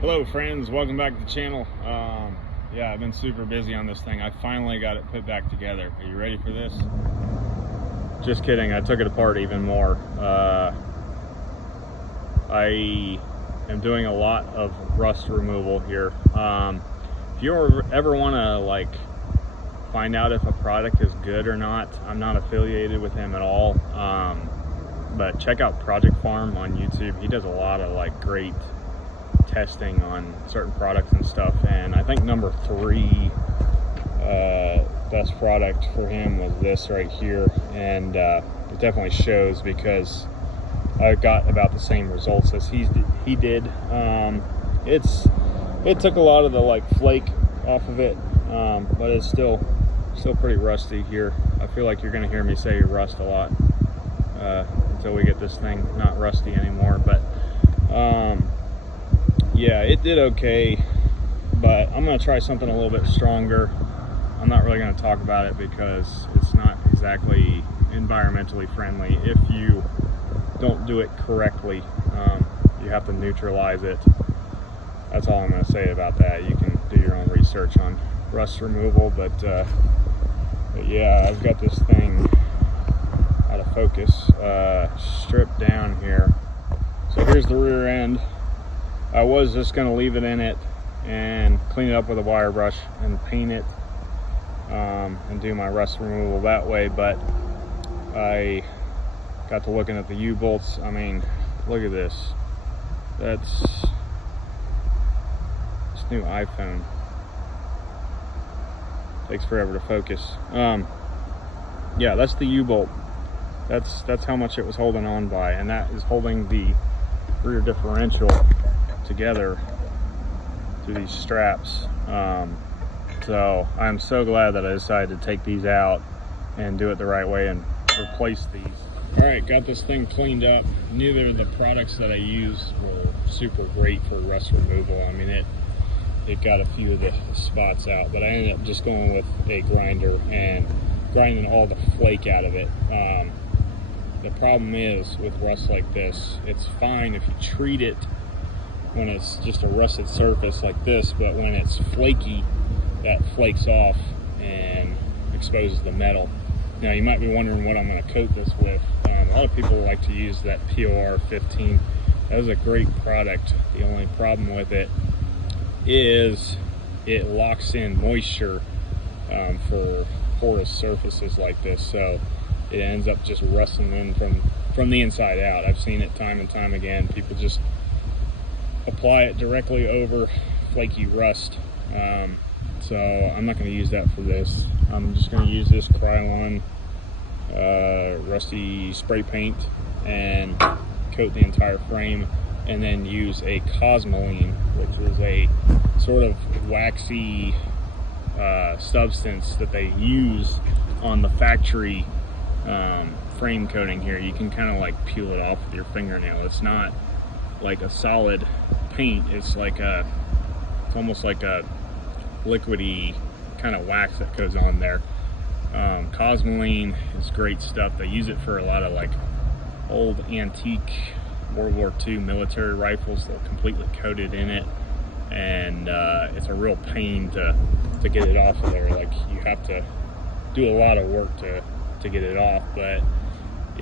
Hello friends, welcome back to the channel. Yeah, I've been super busy on this thing. I finally got it put back together. Are you ready for this? Just kidding, I took it apart even more. I am doing a lot of rust removal here. If you ever want to find out if a product is good or not, I'm not affiliated with him at all. But check out Project Farm on YouTube. He does a lot of great testing on certain products and stuff, and I think number 3 best product for him was this right here, and it definitely shows because I got about the same results as he did. It took a lot of the flake off of it, but it's still pretty rusty here. I feel like you're gonna hear me say rust a lot until we get this thing not rusty anymore, but yeah, it did okay, but I'm going to try something a little bit stronger. I'm not really going to talk about it because it's not exactly environmentally friendly. If you don't do it correctly, you have to neutralize it. That's all I'm going to say about that. You can do your own research on rust removal, but yeah, I've got this thing out of focus, stripped down here. So here's the rear end. I was just going to leave it in it and clean it up with a wire brush and paint it and do my rust removal that way, but I got to looking at the U-bolts. I mean, look at this. That's this new iPhone. Takes forever to focus. Yeah, that's the U-bolt. That's how much it was holding on by, and that is holding the rear differential together through these straps. So I'm so glad that I decided to take these out and do it the right way and replace these. All right, got this thing cleaned up. Neither of the products that I used were super great for rust removal. I mean, it got a few of the spots out, but I ended up just going with a grinder and grinding all the flake out of it. The problem is with rust like this, it's fine if you treat it when it's just a rusted surface like this, but when it's flaky, that flakes off and exposes the metal. Now you might be wondering what I'm going to coat this with. A lot of people like to use that POR 15. That was a great product. The only problem with it is it locks in moisture for porous surfaces like this, so it ends up just rusting in from the inside out. I've seen it time and time again. People just apply it directly over flaky rust. So I'm not going to use that for this. I'm just going to use this Krylon rusty spray paint and coat the entire frame, and then use a Cosmoline, which is a sort of waxy substance that they use on the factory frame coating here. You can kind of peel it off with your fingernail. It's not like a solid paint. It's almost like a liquidy kind of wax that goes on there. Cosmoline is great stuff. They use it for a lot of old antique World War II military rifles. They're completely coated in it, and it's a real pain to get it off of there. You have to do a lot of work to get it off, but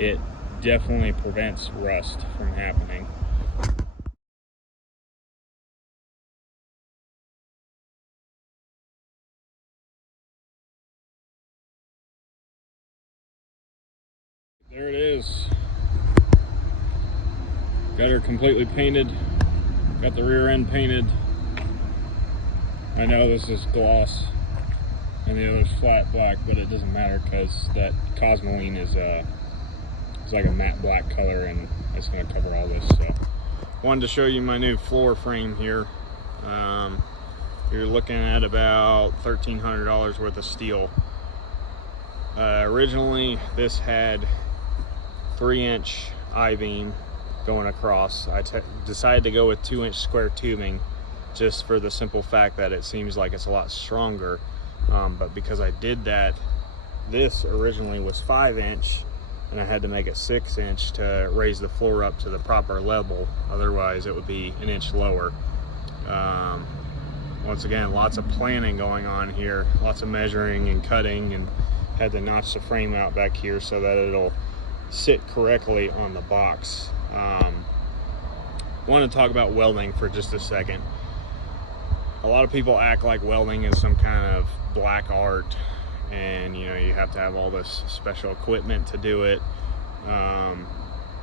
it definitely prevents rust from happening. There it is. Got her completely painted. Got the rear end painted. I know this is gloss and the other's flat black, but it doesn't matter because that Cosmoline is like a matte black color, and it's going to cover all this. So wanted to show you my new floor frame here. You're looking at about $1,300 worth of steel. Originally this had 3-inch I-beam going across. I decided to go with 2-inch square tubing just for the simple fact that it seems like it's a lot stronger. But because I did that, this originally was 5-inch, and I had to make it 6-inch to raise the floor up to the proper level. Otherwise it would be an inch lower. Once again, lots of planning going on here, lots of measuring and cutting, and had to notch the frame out back here so that it'll sit correctly on the box. Want to talk about welding for just a second. A lot of people act like welding is some kind of black art, and you know, you have to have all this special equipment to do it.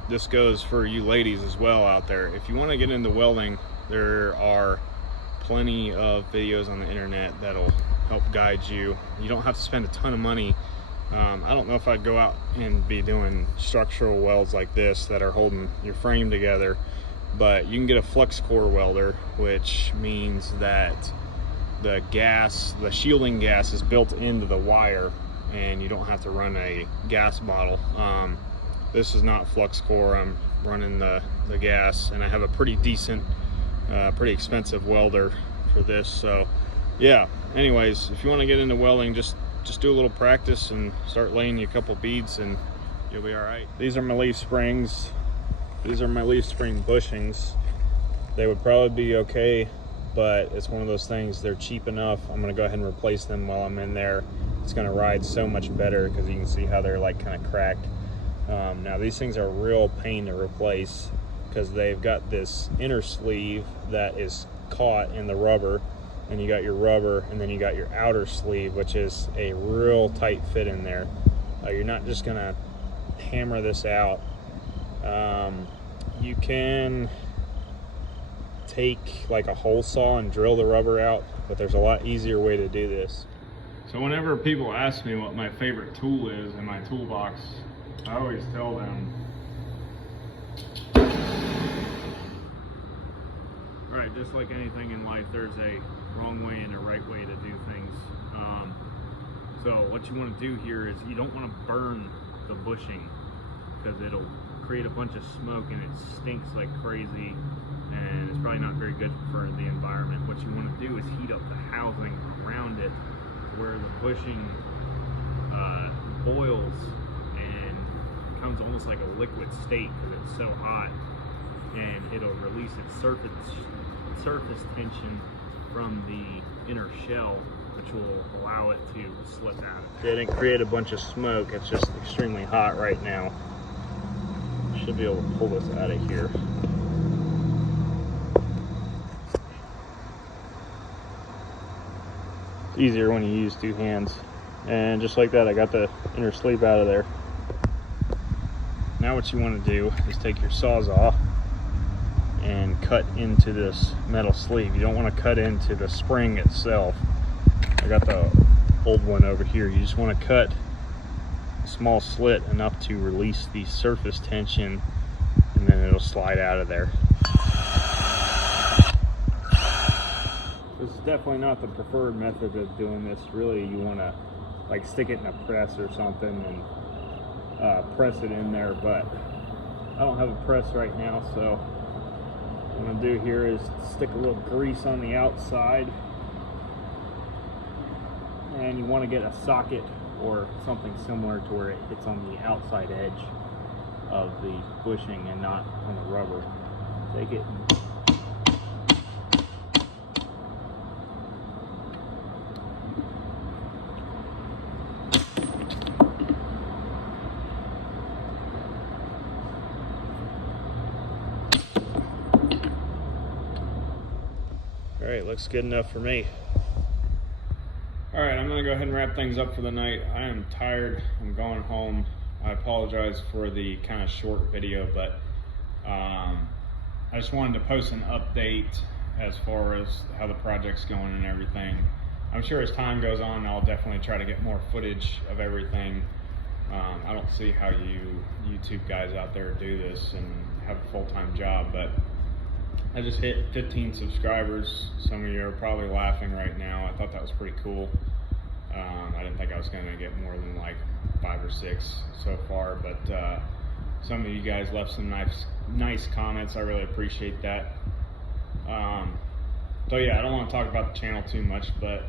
This goes for you ladies as well out there. If you want to get into welding, there are plenty of videos on the internet that'll help guide you. You don't have to spend a ton of money. I don't know if I'd go out and be doing structural welds like this that are holding your frame together, but you can get a flux core welder, which means that the shielding gas is built into the wire and you don't have to run a gas bottle. This is not flux core. I'm running the gas, and I have a pretty decent, pretty expensive welder for this. So yeah, anyways, if you want to get into welding, just do a little practice and start laying you a couple beads and you'll be all right. These are my leaf springs. These are my leaf spring bushings. They would probably be okay, but it's one of those things, they're cheap enough. I'm gonna go ahead and replace them while I'm in there. It's gonna ride so much better because you can see how they're like kind of cracked. Now these things are a real pain to replace because they've got this inner sleeve that is caught in the rubber, and you got your rubber, and then you got your outer sleeve, which is a real tight fit in there. You're not just gonna hammer this out. You can take like a hole saw and drill the rubber out, but there's a lot easier way to do this. So whenever people ask me what my favorite tool is in my toolbox, I always tell them, right, just like anything in life, there's a wrong way and a right way to do things. So what you want to do here is you don't want to burn the bushing because it'll create a bunch of smoke and it stinks like crazy, and it's probably not very good for the environment. What you want to do is heat up the housing around it where the bushing boils and becomes almost like a liquid state because it's so hot, and it'll release its surface tension from the inner shell, which will allow it to slip out. It didn't create a bunch of smoke, it's just extremely hot right now. Should be able to pull this out of here. It's easier when you use two hands. And just like that, I got the inner sleeve out of there. Now what you want to do is take your Sawzall and cut into this metal sleeve. You don't want to cut into the spring itself. I got the old one over here. You just want to cut a small slit enough to release the surface tension, and then it'll slide out of there. This is definitely not the preferred method of doing this. Really, you want to like stick it in a press or something and press it in there, but I don't have a press right now, so what I'm gonna do here is stick a little grease on the outside, and you want to get a socket or something similar to where it hits on the outside edge of the bushing and not on the rubber. Take it. All right, looks good enough for me. All right, I'm gonna go ahead and wrap things up for the night. I am tired, I'm going home. I apologize for the kind of short video, but I just wanted to post an update as far as how the project's going and everything. I'm sure as time goes on, I'll definitely try to get more footage of everything. I don't see how you YouTube guys out there do this and have a full-time job, but I just hit 15 subscribers. Some of you are probably laughing right now. I thought that was pretty cool. I didn't think I was gonna get more than like 5 or 6 so far, but some of you guys left some nice comments. I really appreciate that. So yeah, I don't want to talk about the channel too much, but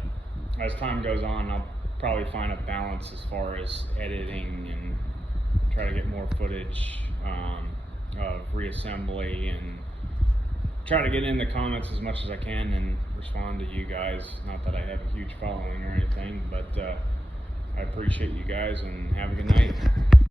as time goes on, I'll probably find a balance as far as editing and try to get more footage of reassembly and try to get in the comments as much as I can and respond to you guys. Not that I have a huge following or anything, but I appreciate you guys, and have a good night.